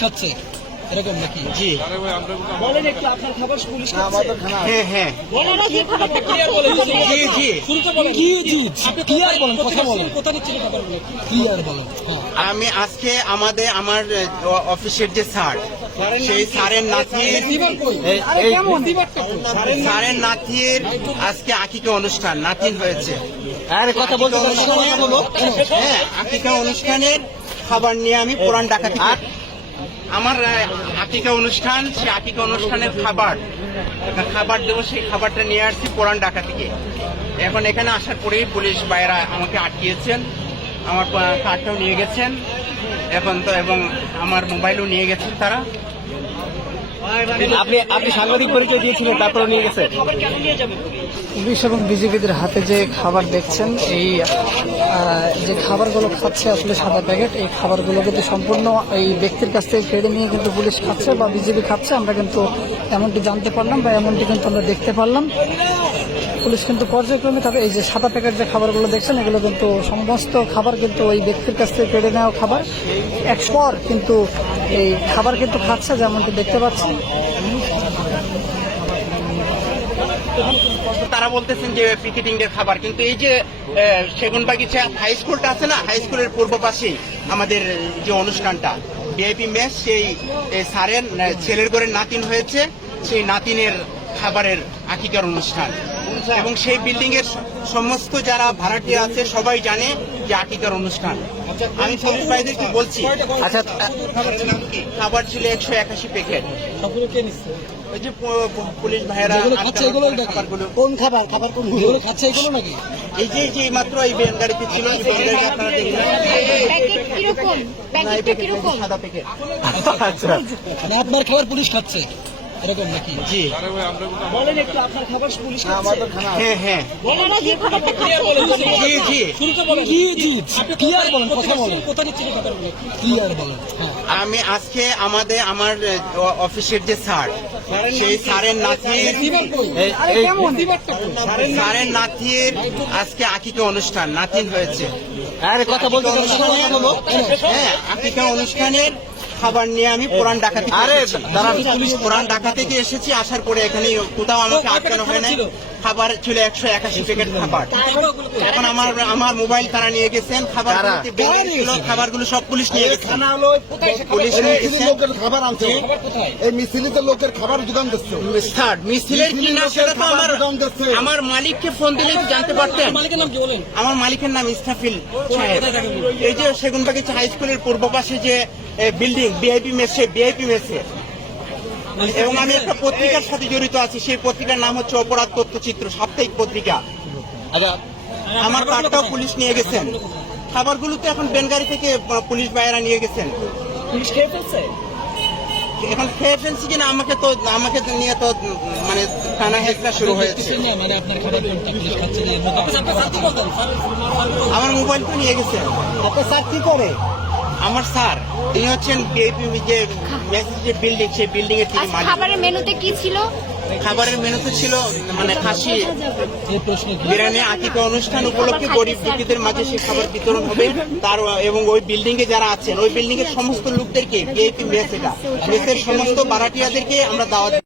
খাচ্ছে এরকম নাকি? জি বলেন একটু আপনার খবর পুলিশ হ্যাঁ হ্যাঁ জি জি ক্লিয়ার বলেন, কথা বলেন, কোথা নিচ্ছেন খবরগুলো ক্লিয়ার বলেন। আমি আজকে আমার অফিসের যে স্যার, সেই স্যারের নাতির আজকে আকিকা অনুষ্ঠান, নাতিন হয়েছে। আরে কথা বলতে হ্যাঁ, আকিকা অনুষ্ঠানের খাবার নিয়ে আমি পুরান ঢাকা থেকে আমার আকিকা অনুষ্ঠান, সেই আকিকা অনুষ্ঠানের খাবার দেবো, সেই খাবারটা নিয়ে আসছি পুরান ঢাকা থেকে। এখন এখানে আসার পরেই পুলিশ ভাইয়েরা আমাকে আটকিয়েছেন, আমার কার্ডটাও নিয়ে গেছেন এখন তো, এবং আমার মোবাইলও নিয়ে গেছেন তারা। আপনি সাংবাদিক পরিচয় দিয়েছিলেন, তারপরে নিয়ে গেছে। পুলিশ এবং বিজেপিদের হাতে যে খাবার দেখছেন, এই যে খাবারগুলো খাচ্ছে আসলে সাদা প্যাকেট, এই খাবারগুলো কিন্তু সম্পূর্ণ এই ব্যক্তির কাছ থেকে কেড়ে নিয়ে কিন্তু পুলিশ খাচ্ছে বা বিজেপি খাচ্ছে। আমরা কিন্তু এমনটি জানতে পারলাম বা এমনটি কিন্তু আমরা দেখতে পারলাম। পুলিশ কিন্তু পর্যায়ক্রমে তাদের এই যে সাদা প্যাকেট যে খাবারগুলো দেখছেন, এগুলো কিন্তু সমস্ত খাবার কিন্তু ওই ব্যক্তির কাছ থেকে কেড়ে নেওয়া খাবার। একপর কিন্তু এই খাবার কিন্তু খাচ্ছে, যেমনটি দেখতে পাচ্ছি। তারা বলতেছেন যে পিকেটিং এর খাবার, কিন্তু এই যে সেগুনবাগিচা হাই স্কুলটা আছে না, হাই স্কুলের পূর্ব পাশেই আমাদের যে অনুষ্ঠানটা ভিআইপি মেস, সেই স্যারের ছেলের ঘরের নাতিন হয়েছে, সেই নাতিনের খাবারের আকিকার অনুষ্ঠান। এবং সেই বিল্ডিং এর সমস্ত যারা ভাড়াটিয়া আছে সবাই জানে যে আকিকার অনুষ্ঠান। আমি পুলিশ ভাইদেরকে বলছি, আচ্ছা খাবার ছিল 181 প্যাকেট। ওই যে পুলিশ ভাইয়েরা খাবারগুলো, কোন খাবার কোন খাচ্ছে এগুলো নাকি? এই যে মাত্র এই ভ্যান গাড়িতে ছিল, এই ভ্যান গাড়িতে আপনারা দেখলেন সাদা প্যাকেট। আচ্ছা, আপনার খাবার পুলিশ খাচ্ছে এরকম নাকি? জি বলেন একটু আপনার খবর পুলিশ হ্যাঁ হ্যাঁ জি ক্লিয়ার বলেন, কথা বলেন, কোথা নিচ্ছেন খবরগুলো ক্লিয়ার বলেন। আমি আজকে আমার অফিসের যে স্যার, সেই স্যারের নাতির আজকে আকিকা অনুষ্ঠান, নাতিন হয়েছে। আরে কথা বলতে হ্যাঁ, আকিকা অনুষ্ঠানের খাবার নিয়ে আমি পুরান ঢাকা থেকে পুরান ঢাকা থেকে এসেছি। আসার পরে এখানে কোথাও আমাকে আটকানো হয় নাই। খাবার ছিল 181 প্যাকেট খাবার। এখন আমার মোবাইল তারা নিয়ে গেছেন, খাবারগুলো সব পুলিশ নিয়ে গেছেন। পুলিশ নিয়ে গেছেন খাবার আনছে, এই মিছিলিতে লোকের খাবার দোকান দিচ্ছে। মিছিলের কি না সেটা তো আমার মালিককে ফোন দিলে জানতে পারতেন। আমার মালিকের নাম ইস্তাফিল সাহেব। এই যে সেগুনবাগিচা হাই স্কুলের পূর্ব পাশে যে বিল্ডিং ভিআইপি মেসে, এবং আমি একটা পত্রিকার সাথে জড়িত আছি। সেই পত্রিকার নাম হচ্ছে অপরাধ তথ্যচিত্র, সাপ্তাহিক পত্রিকা। আমার কার্ডটাও পুলিশ নিয়ে গেছেন। খাবারগুলো তো এখন বেনগাড়ি থেকে পুলিশ ভাইয়েরা নিয়ে গেছেন। পুলিশ খেয়ে ফেলছে, এখন খেয়ে ফেলছি কিনা আমাকে নিয়ে তো মানে টানা হেঁচড়া শুরু হয়েছে। আমার মোবাইল তো নিয়ে গেছেন। আপনার স্যার কি করে? আমার স্যার, তিনি হচ্ছেন যে বিল্ডিং, সেই বিল্ডিং এর তিনি মালিক। খাবারের মেনুতে কি ছিল? খাবারের মেনুতে ছিল মানে খাসি বিরিয়ানি। আকিকা অনুষ্ঠান উপলক্ষে গরিব দুঃখীদের মাঝে সেই খাবার বিতরণ হবে তার, এবং ওই বিল্ডিং এ যারা আছেন, ওই বিল্ডিং এর সমস্ত লোকদেরকে ভিআইপি মেসের সমস্ত ভাড়াটিয়াদেরকে আমরা দাওয়াত